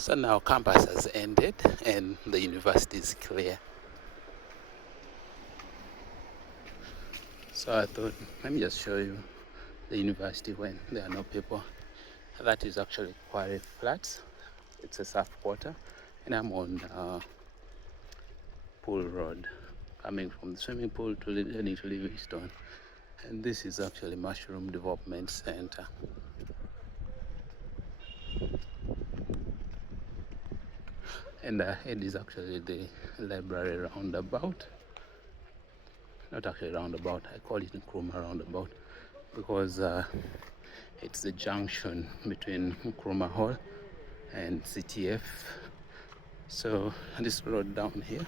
So now campus has ended and the university is clear. So I thought, let me just show you the university when there are no people. That is actually Quarry Flats. It's a surf quarter, and I'm on Pool Road, coming from the swimming pool to heading to Livingstone. And this is actually Mushroom Development Center. And ahead is actually the library roundabout. Not actually roundabout, I call it Nkrumah roundabout because it's the junction between Nkrumah Hall and CTF. So this road down here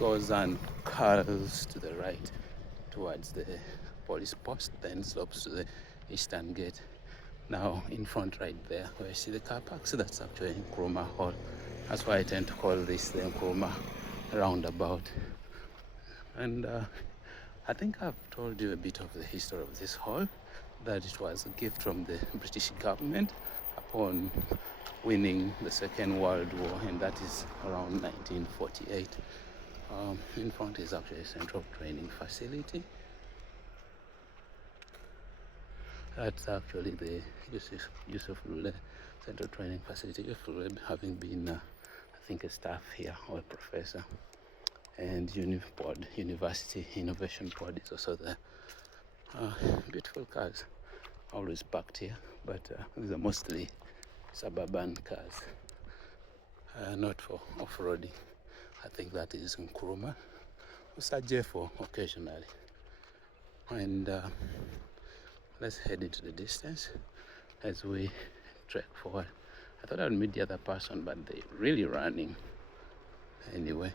goes and curls to the right towards the police post, then slopes to the eastern gate. Now in front right there where you see the car park, so that's actually Nkrumah Hall. That's why I tend to call this the Nkrumah roundabout. And I think I've told you a bit of the history of this hall, that it was a gift from the British government upon winning the Second World War, and that is around 1948. In front is actually a central training facility. That's actually the Yusuf Lule Central Training Facility, Yusuf Lule having been, I think, a staff here or a professor. And University Innovation Pod is also there. Beautiful cars, always parked here, but these are mostly suburban cars, not for off-roading. I think that is Nkrumah, Usaje for occasionally. And let's head into the distance as we trek forward. I thought I would meet the other person, but they're really running anyway.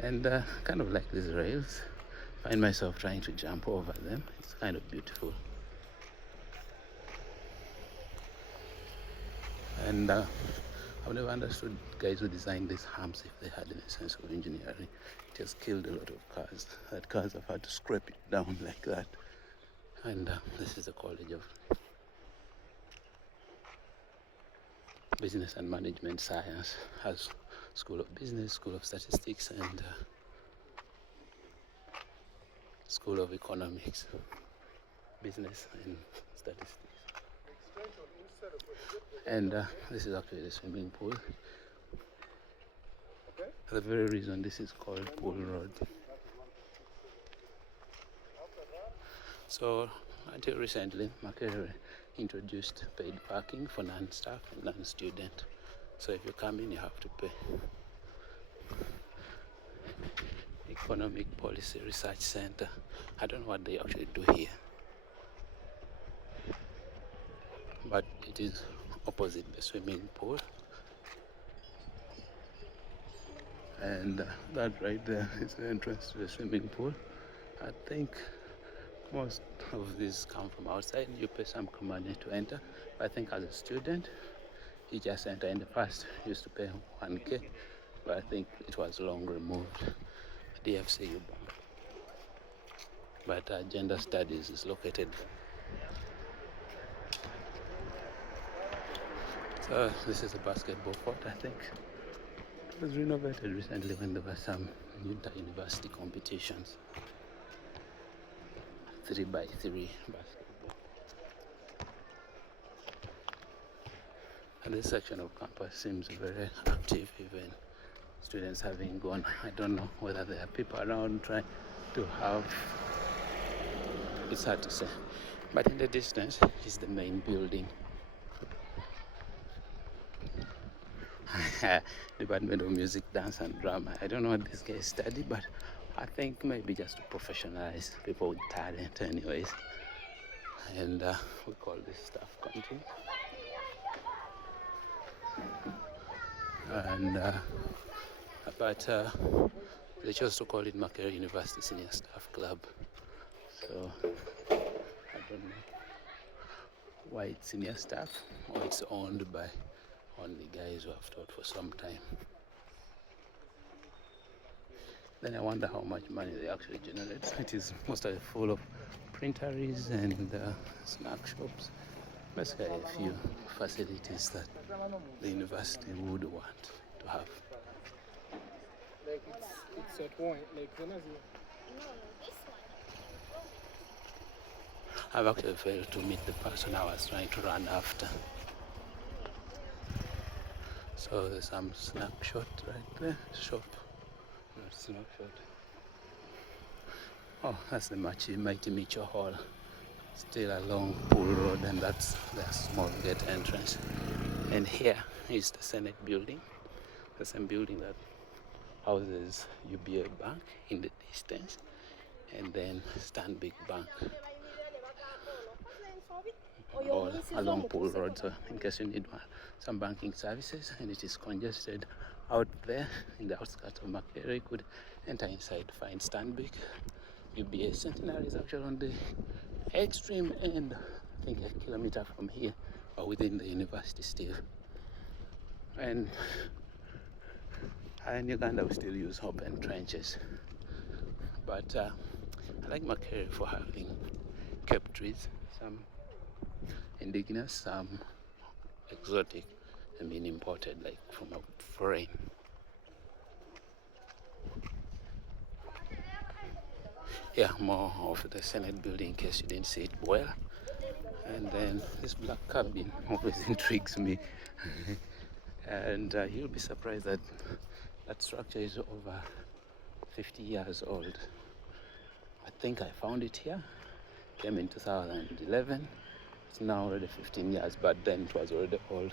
And kind of like these rails, find myself trying to jump over them. It's kind of beautiful. And I've never understood guys who designed these humps if they had any sense of engineering. It has killed a lot of cars. That cars have had to scrape it down like that. And this is the College of Business and Management Science. Has School of Business, School of Statistics, and School of Economics, Business and Statistics. And this is actually the swimming pool. For the very reason this is called Pool Road. So until recently, Makerere introduced paid parking for non-staff and non-student. So if you come in, you have to pay. Economic Policy Research Center. I don't know what they actually do here, but it is opposite the swimming pool. And that right there is the entrance to the swimming pool. I think most of these come from outside. You pay some money to enter. But I think as a student, you just enter. In the past, you used to pay 1K, but I think it was long removed. DFCU Bank. But Gender Studies is located there. So this is a basketball court, I think. It was renovated recently when there were some inter-university competitions. 3x3 basketball. And this section of campus seems very active, even students having gone. I don't know whether there are people around trying to have, it's hard to say. But in the distance is the main building. Department of Music, Dance and Drama. I don't know what these guys study, but I think maybe just to professionalize people with talent anyways. And we call this staff country. And but they chose to call it Makerere University Senior Staff Club. So I don't know why it's senior staff or it's owned by only guys who have taught for some time. Then I wonder how much money they actually generate. It is mostly full of printeries and snack shops. Basically a few facilities that the university would want to have. Like it's at one, like I've actually failed to meet the person I was trying to run after. So there's some snapshot right there. Shop. Not snapshot. Oh, that's the Mighty Mitchell Hall. Still a long pool road, and that's the small gate entrance. And here is the Senate building. The same building that houses UBA Bank in the distance, and then Stanbic Bank. All along Pool Road, so in case you need some banking services and it is congested out there in the outskirts of Makerere, you could enter inside, find Stanbic. UBA Centenary is actually on the extreme end, I think a kilometer from here, or within the university still. And in Uganda we still use open trenches, but I like Makerere for having kept trees, some indigenous, some exotic, and being imported like from a foreign. Yeah, more of the Senate building in case you didn't see it well. And then this black cabin always intrigues me. And you'll be surprised that that structure is over 50 years old. I think I found it here, came in 2011. It's now already 15 years, but then it was already old.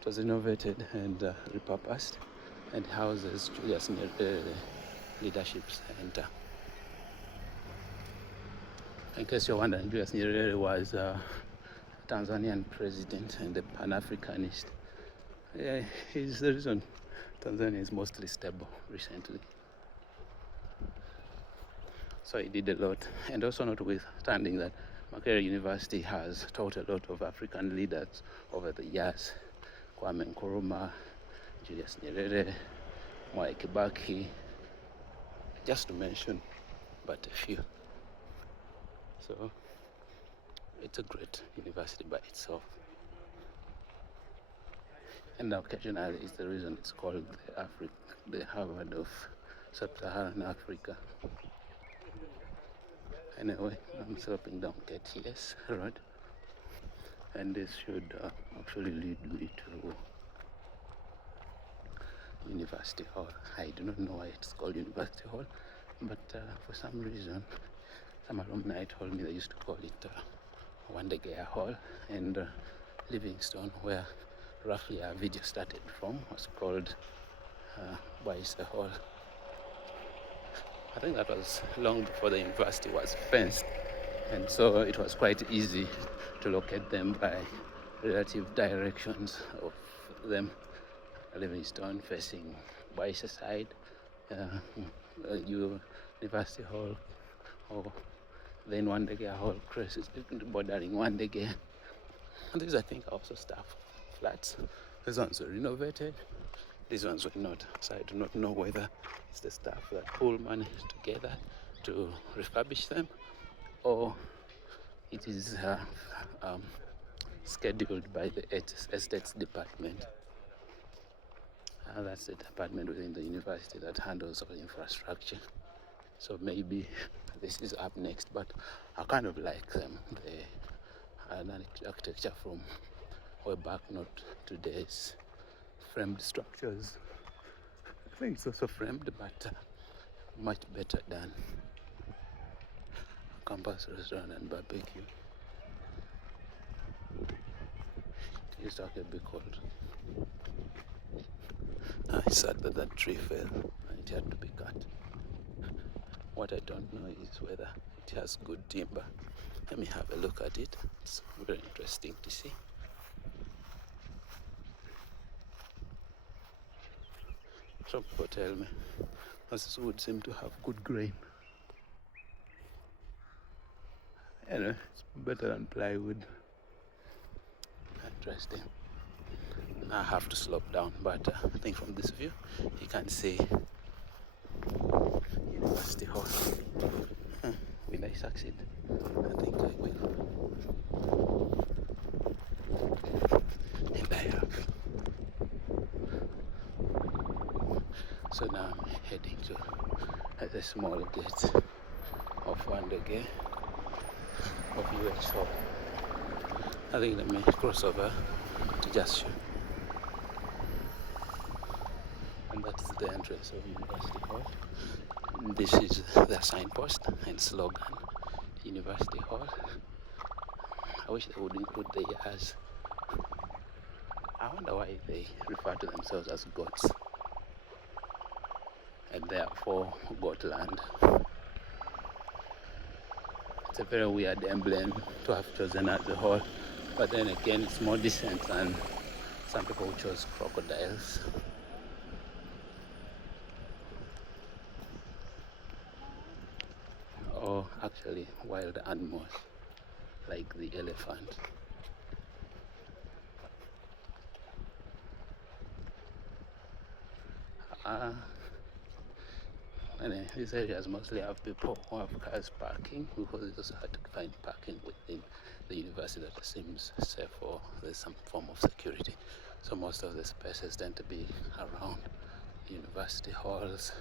It was renovated and repurposed and houses Julius Nyerere Leadership Center. In case you're wondering, Julius Nyerere was a Tanzanian president and a Pan-Africanist. Yeah, he's the reason Tanzania is mostly stable recently. So he did a lot, and also notwithstanding that Makerere University has taught a lot of African leaders over the years. Kwame Nkrumah, Julius Nyerere, Mwai Kibaki, just to mention but a few. So it's a great university by itself. And occasionally it's the reason it's called the Harvard of Sub-Saharan Africa. Anyway, I'm sloping down KTS Road, and this should actually lead me to University Hall. I do not know why it's called University Hall, but for some reason, some alumni told me they used to call it Wandegea Hall, and Livingstone, where roughly our video started from, was called Baise Hall. I think that was long before the university was fenced, and so it was quite easy to locate them by relative directions of them. Livingstone facing Baise side, University Hall, or then Wandegea Hall crosses bordering Wandegea. And these, I think, are also staff flats. These ones were renovated. These ones were not, so I do not know whether it's the staff that pull money together to refurbish them, or it is scheduled by the estates department. That's the department within the university that handles all infrastructure. So maybe this is up next, but I kind of like them. The architecture from way back, not today's framed structures. I think it's also framed, but much better than campus restaurant and barbecue. It used to actually be called. It's sad that that tree fell and it had to be cut. What I don't know is whether it has good timber. Let me have a look at it. It's very interesting to see. Some people tell me this wood seem to have good grain. Anyway, it's better than plywood. Interesting. Now I have to slope down, but I think from this view you can see University Hall. Be nice. succeed. I think I will. And I have. So now I'm heading to the small gates of Wandege of UH Hall. I think let me cross over to just show. And that is the entrance of University Hall. This is the signpost and slogan, University Hall. I wish they would include the years. I wonder why they refer to themselves as goats, and therefore Gotland. It's a very weird emblem to have chosen as a hall, but then again it's more decent than some people who chose crocodiles. Or actually wild animals like the elephant. Anyway, these areas mostly have people who have cars parking, because it's also hard to find parking within the university that seems safe, or there's some form of security. So most of the spaces tend to be around university halls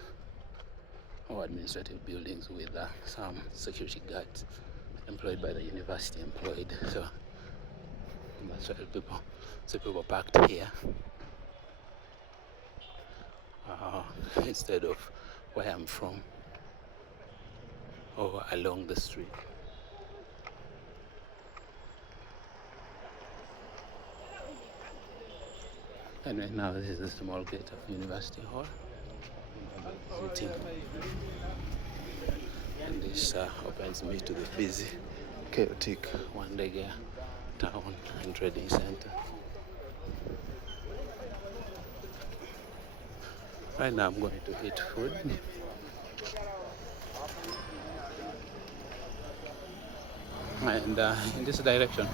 or administrative buildings with some security guards employed by the university employed. So that's why people parked here instead of where I'm from or along the street. Anyway, now this is the small gate of University Hall. Visiting. And this opens me to the busy, chaotic Wandege town and trading center. Right now I'm going to eat food. And in this direction,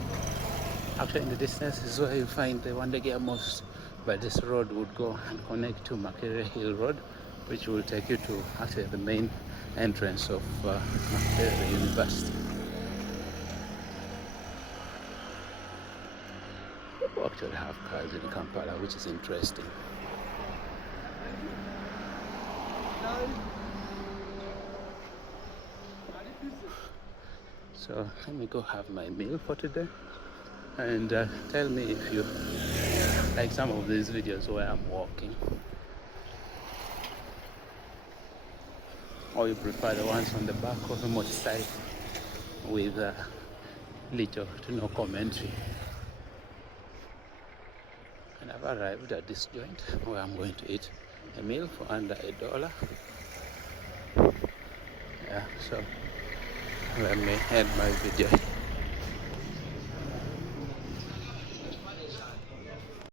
actually in the distance is where you find the Wandege Mosque, but this road would go and connect to Makerere Hill Road, which will take you to actually the main entrance of Makerere University. People actually have cars in Kampala, which is interesting. So let me go have my meal for today, and tell me if you like some of these videos where I'm walking, or you prefer the ones on the back of a motorcycle with little to no commentary. And I've arrived at this joint where I'm going to eat a meal for under $1. Yeah, so let me end my video.